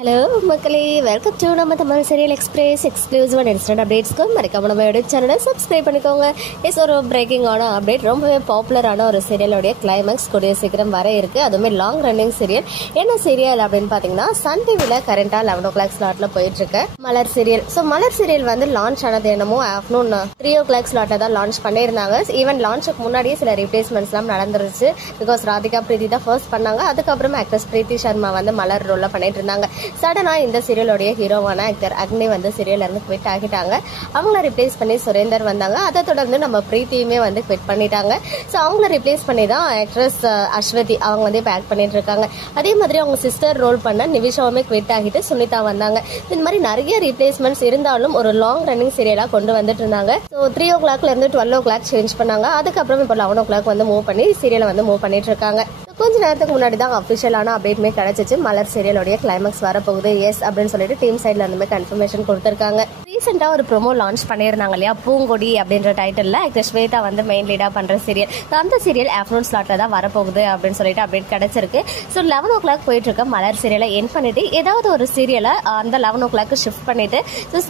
Hello மக்களே, welcome to நம்ம Tamil serial express exclusive and instant அப்டேட்ஸ்க்கு மறக்காம நம்ம யூடியூப் சேனலை சப்ஸ்கிரைப் பண்ணிக்கோங்க. ஒரு பிரேக்கிங்கான அப்டேட், ரொம்பவே பாப்புலரான ஒரு சீரியலோடைய கிளைமேக்ஸ் கூடிய சீக்கிரம் வர இருக்கு. அதுவுமே லாங் ரன்னிங் சீரியல். என்ன சீரியல் அப்படின்னு பார்த்தீங்கன்னா, சன் டிவியில் கரண்டாக 11 o'clock ஸ்லாட்டில் போயிட்டு இருக்க மலர் சீரியல். மலர் சீரியல் வந்து லான்ச் ஆனது என்னமோ ஆஃப்டர்நூன் 3 o'clock ஸ்லாட்டில் தான் லான்ச் பண்ணியிருந்தாங்க. ஈவன் லான்ச்சுக்கு முன்னாடியே சில ரீப்ளேஸ்மெண்ட்ஸ்லாம் நடந்துருச்சு. பிகாஸ் ராதிகா பிரீத்தி தான் ஃபர்ஸ்ட் பண்ணாங்க. அதுக்கப்புறமா ஆக்ட்ரஸ் பிரீத்தி சர்மா வந்து மலர் ரோலில் பண்ணிட்டு இருந்தாங்க. சடனா இந்த சீரியலோடைய ஹீரோவான ஆக்டர் அக்னி வந்து சீரியல்ல இருந்து குவிட் ஆகிட்டாங்க. அவங்கள ரிப்ளேஸ் பண்ணி சுரேந்தர் வந்தாங்க. அதை தொடர்ந்து நம்ம பிரீத்தியுமே வந்து குவிட் பண்ணிட்டாங்க. அவங்கள ரிப்ளேஸ் பண்ணி தான் ஆக்ட்ரஸ் அஸ்வதி அவங்க வந்து இப்போ ஆக்ட் பண்ணிட்டு இருக்காங்க. அதே மாதிரி அவங்க சிஸ்டர் ரோல் பண்ண நிவிஷாவுமே குவிட் ஆகிட்டு சுனிதா வந்தாங்க. இந்த மாதிரி நிறைய ரீப்ளேஸ்மெண்ட்ஸ் இருந்தாலும் ஒரு லாங் ரன்னிங் சீரியலா கொண்டு வந்துட்டு இருந்தாங்க. 3 o'clockல இருந்து 12 o'clock சேஞ்ச் பண்ணாங்க. அதுக்கப்புறம் இப்போ 11 o'clock வந்து மூவ் பண்ணி சீரியலை வந்து மூவ் பண்ணிட்டு இருக்காங்க. கொஞ்ச நேரத்துக்கு முன்னாடி தான் அஃபிஷியலான அப்டேட்மே கிடைச்சிச்சு. மலர் சீரியலோடைய கிளைமேக்ஸ் வரப்போகுது எஸ் அப்படின்னு சொல்லிட்டு டீம் சைட்ல இருந்துமே கன்ஃபர்மேஷன் கொடுத்திருக்காங்க. ரீசெண்டா ஒரு ப்ரோமோ லான்ச் பண்ணியிருந்தாங்க இல்லையா, பூங்கொடி அப்படின்ற டைட்டில் ஆக்டர் ஸ்வேதா வந்து மெயின் லீடா பண்ற சீரியல். அந்த சீரியல் ஆஃப்டர்நூன் ஸ்லாட்ல தான் வரப்போகுது அப்படின்னு சொல்லிட்டு அப்டேட் கிடைச்சிருக்கு. 11 o'clock போயிட்டு இருக்க மலர் சீரியலை என் பண்ணிட்டு ஏதாவது ஒரு சீரியலை அந்த 11 o'clock ஷிஃப்ட் பண்ணிட்டு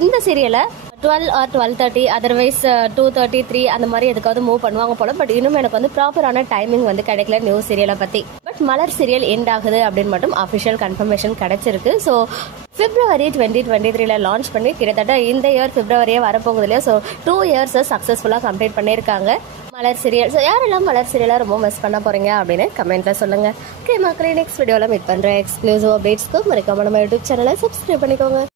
இந்த சீரியலை 12 or 12:30 அதர்வைஸ் 2:33 அந்த மாதிரி எதுக்காவது மூவ் பண்ணுவாங்க போல. பட் இன்னும் எனக்கு வந்து ப்ராப்பரான டைமிங் வந்து கிடைக்கல நியூ சீரியலை பத்தி. பட் மலர் சீரியல் எண்ட் ஆகுது அப்படின்னு மட்டும் அஃபிஷியல் கன்ஃபர்மேஷன் கிடைச்சிருக்கு. February 2023 லான்ச் பண்ணி கிட்டத்தட்ட இந்த இயர் பிப்ரவரியே வரப்போகுது இல்லையா. 2 years சக்சஸ்ஃபுல்லா கம்ப்ளீட் பண்ணியிருக்காங்க மலர் சீரியல். யாரெல்லாம் மலர் சீரியலை ரொம்ப மிஸ் பண்ண போறீங்க அப்படின்னு கமெண்ட்ல சொல்லுங்க. ஓகே மக்களே, நெக்ஸ்ட் வீடியோல மீட் பண்றேன். எக்ஸ்க்ளூசிவ் அப்டேட்ஸ்க்கு மறக்காம நம்ம யூடியூப் சேனலை சப்ஸ்கிரைப் பண்ணிக்கோங்க.